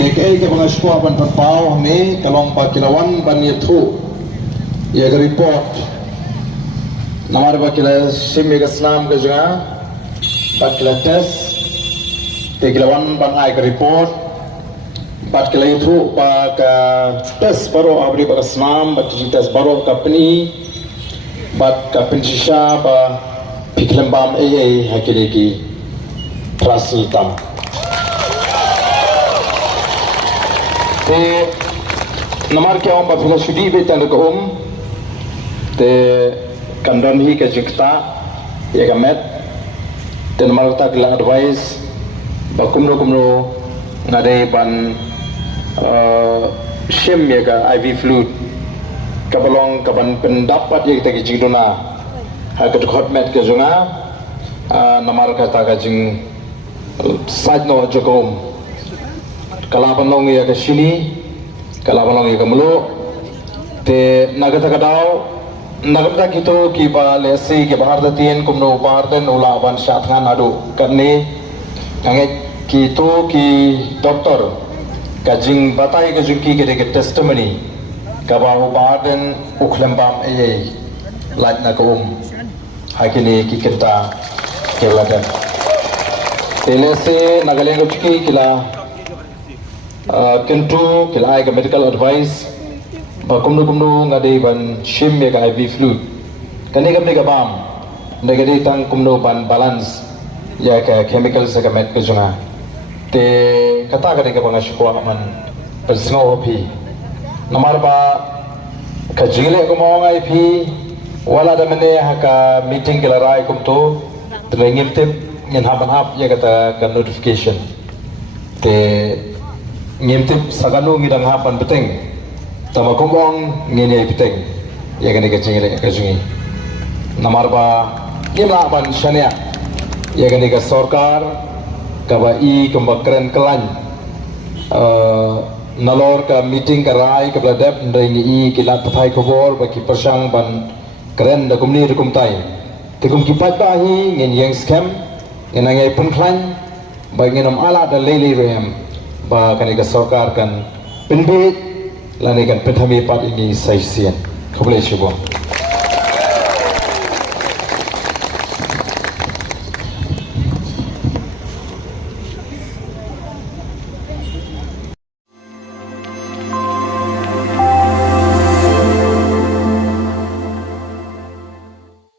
Dekai ke mga sekolah ban perpau kami kalong pakilawan ban yaitu ia report namar bakila simi Islam ke juga bakila test pakilawan ban ai ke report bakila itu pak test baru abri bak Islam bak test baru company bak company shisha ba pikilan bam hakili ki trasil tam te namar ke om bafila shudi betan ko te kandan hi ke jikta ya gamet te namar ta kila advice bakumro kumro ngade ban shem ya ga IV fluid kabalong kaban pendapat ya kita jidona hakat khotmet ke junga namar ka ta ga jing sajno jokom kalaban ya ke sini kalaban ya ke mulu te nagata kadau nagata kito ki ba lesi ke bahar datien kumno bahar den ula ban syatngan adu karne ange kito ki doktor kajing batai ke juki ke testimony ka ba bahar den uklembam lat na ko hakini ki kita ke ladan te lesi nagalen juki kila kentu kilai ke medical advice bakumnu kumnu ngade ban shim ya IV fluid kani kamne ka bam negade tang kumnu ban balance ya ka chemical sa ka met ka junga te kata ka ka banga shukwa man personal opi namar ba ka jile ko mo ngai phi wala da mane ha ka meeting ke larai kum to training tip ngen haban hap ya kata ka notification te ngimtip sagano ngidang hapan beteng tama kumbong ngene beteng ya gane kacing kacungi namar ba ngimla ban shania ya gane ka sarkar ka ba I kembakren kelan nalor ka meeting ka rai ka bladep ndai I kilat pathai khobor ba ki persang ban kren da kumni rukum tai tikum ki pat ba hi ngen yang scam ngenangai pun klan ba ngenom ala da lele rem ba kanika sarkar kan penbit lani kan penthami pat ini saisian khablai chubo